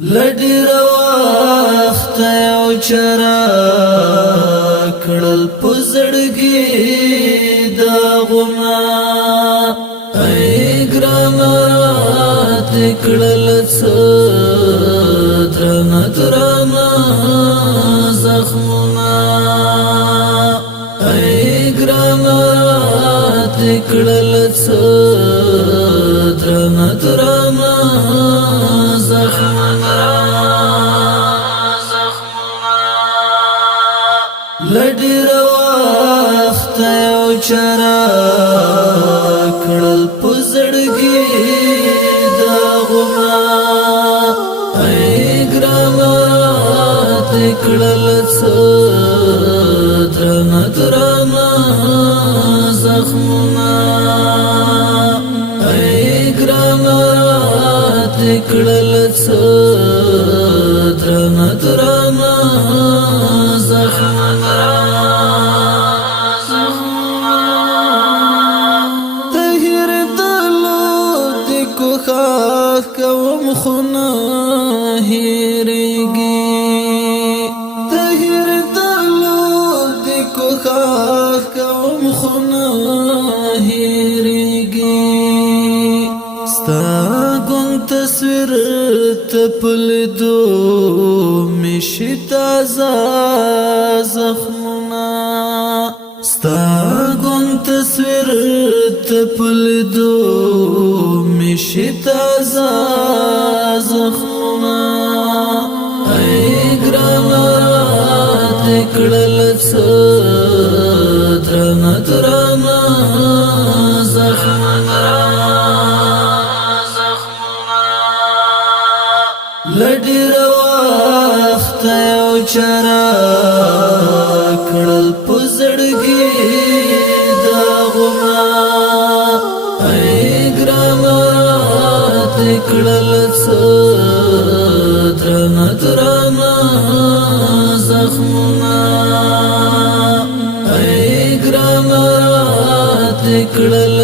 لډیر وخت یو چرا کړل پزړګي دا غما ای ګرامات کړل درنه درنه زخمونه ای ګرامات کړل درنه درنه زخمونه لډیر وخت یو چرا کړل پزړګي دا غما ای ګرامات کړل درنه درنه زخمونه ای ګرامات کړل درنه درنه زخمونه تهیر دلو دی کوخاک کوم خونه هیرگی تهیر دلو دی کوخاک کوم خونه هیرگی ستا گون تصویر تپل دو میشی تازه زخمونه ستا گون تصویر تپل دو میشی تازه زخمونه ای ګرامات کړل درنه درنه زخمونه لډیر وخت یو چرا کړل پزړګي دا غما ای ګرامات کړل درنه درنه زخمونه ای ګرامات کړل